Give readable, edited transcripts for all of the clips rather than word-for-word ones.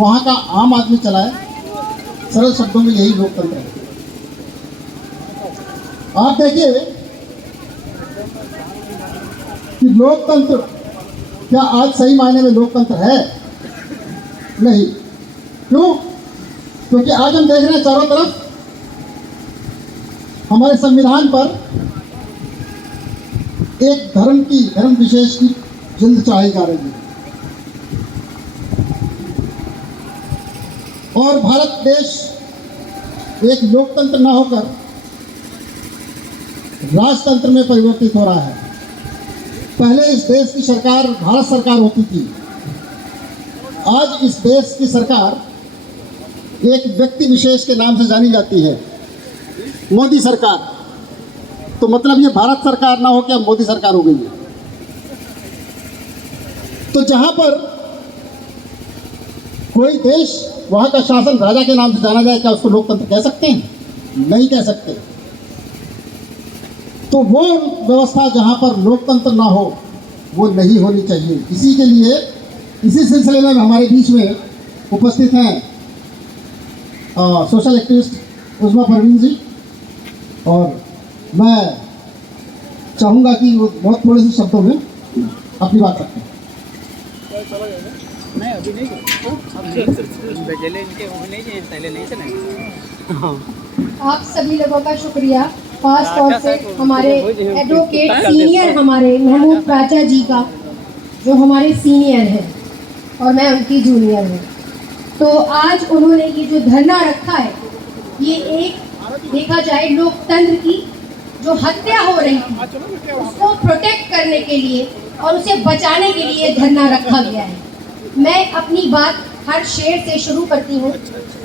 वहाँ का आम आदमी चलाए। सरल शब्दों में यही लोकतंत्र है। आप देखिए कि लोकतंत्र क्या आज सही मायने में लोकतंत्र है? नहीं। क्यों? क्योंकि आज हम देख रहे हैं चारों तरफ हमारे संविधान पर एक धर्म विशेष की जिंद चढ़ाई जा रही है। और भारत देश एक लोकतंत्र न होकर राजतंत्र में परिवर्तित हो रहा है। पहले इस देश की सरकार भारत सरकार होती थी। आज इस देश की सरकार एक व्यक्ति विशेष के नाम से जानी जाती है, मोदी सरकार। तो मतलब ये भारत सरकार ना हो क्या मोदी सरकार हो गई है। तो जहां पर कोई देश वहां का शासन राजा के नाम से जाना जाए, क्या उसको लोकतंत्र कह सकते हैं? नहीं कह सकते। तो वो व्यवस्था जहां पर लोकतंत्र ना हो वो नहीं होनी चाहिए। इसी के लिए इसी सिलसिले में हमारे बीच में उपस्थित हैं सोशल एक्टिविस्ट उस्मा परवीन जी, और मैं चाहूँगा कि वो बहुत थोड़े से शब्दों में अपनी बात रखें। नहीं अभी नहीं, पहले नहीं चलेंगे। आप सभी लोगों का शुक्रिया, खास तौर से हमारे एडवोकेट सीनियर हमारे महमूद राजा जी का, जो हमारे सीनियर हैं और मैं उनकी जूनियर हूँ। तो आज उन्होंने ये जो धरना रखा है, ये एक देखा जाए लोकतंत्र की जो हत्या हो रही थी उसको प्रोटेक्ट करने के लिए और उसे बचाने के लिए धरना रखा गया है। मैं अपनी बात हर शेर से शुरू करती हूँ,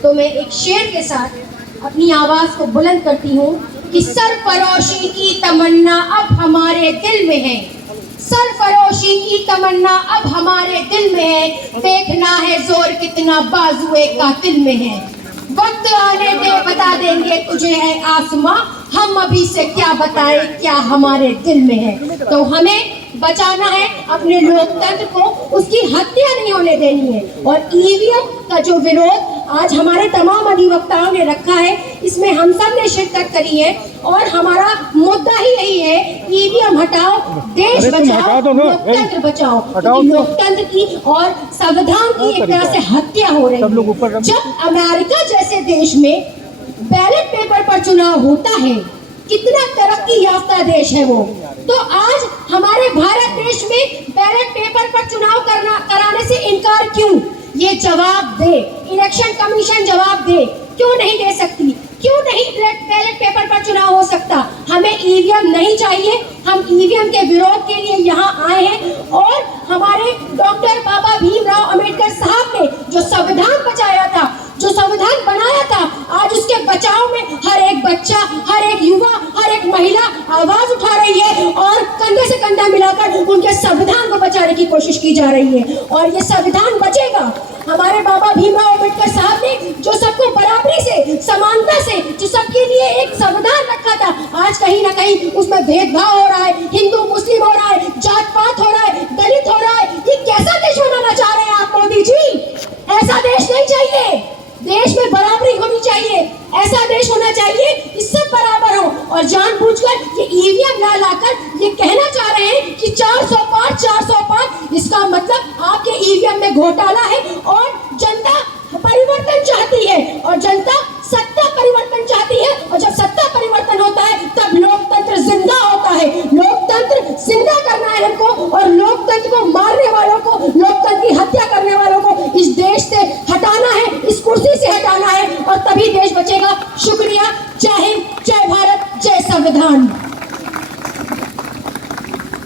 तो मैं एक शेर के साथ अपनी आवाज़ को बुलंद करती हूँ कि सरफरोशी की तमन्ना अब हमारे दिल में है, सरफरोशी की तमन्ना अब हमारे दिल में है, देखना है जोर कितना बाजुए कातिल में है। वक्त आने दे बता देंगे तुझे है आसमां, हम अभी से क्या बताएं क्या हमारे दिल में है। तो हमें बचाना है अपने लोकतंत्र को, उसकी हत्या नहीं होने देनी है। और ईवीएम का जो विरोध आज हमारे तमाम अधिवक्ताओं ने रखा है, इसमें हम सब ने शिरकत करी है और हमारा मुद्दा ही यही है, ईवीएम हटाओ, देश बचाओ, लोकतंत्र बचाओ। क्योंकि लोकतंत्र की और संविधान की एक तरह से हत्या हो रही है। जब अमेरिका जैसे देश में बैलेट पेपर पर चुनाव होता है, कितना तरक्की याफ्ता देश है वो, तो आज हमारे भारत देश में बैलेट पेपर पर चुनाव कराने से इनकार क्यों? ये जवाब दे, इलेक्शन कमीशन जवाब दे। क्यों नहीं दे सकती? क्यों नहीं बैलेट पेपर पर चुनाव हो सकता? हमें ईवीएम नहीं चाहिए। हम ईवीएम के विरोध के लिए यहाँ आए हैं और हमारे डॉक्टर बाबा भीमराव अंबेडकर साहब ने जो संविधान बचाया था, जो संविधान बनाया था, आज उसके बचाव में हर एक बच्चा, हर एक युवा, हर एक महिला आवाज उठा रही है और कंधे से कंधा मिलाकर उनके संविधान को बचाने की कोशिश की जा रही है। और ये संविधान बचेगा। हमारे बाबा भीमराव अंबेडकर साहब ने जो सबको बराबरी से, समानता से, जो सबके लिए एक संविधान रखा था, आज कहीं ना कहीं उसमें भेदभाव हो रहा है, हिंदू मुस्लिम हो रहा है, जात पात हो रहा है, दलित हो रहा है। ये कैसा देश बनाना चाह रहे हैं आप मोदी जी? ऐसा देश नहीं चाहिए। देश में बराबरी होनी चाहिए, ऐसा देश होना चाहिए कि सब बराबर हो। और जानबूझकर ये ईवीएम ला लाकर ये कहना चाह रहे हैं कि 400 पार 405, इसका मतलब आपके ईवीएम में घोटाला है और जनता परिवर्तन चाहती है और जनता सत्ता परिवर्तन चाहती है। और जब सत्ता परिवर्तन होता है तब लोकतंत्र जिंदा होता है। लोकतंत्र जिंदा करना है हमको, और लोकतंत्र को मारने वालों को, लोकतंत्र की हत्या करने वालों को इस देश से हटाना है, इस कुर्सी से हटाना है, और तभी देश बचेगा।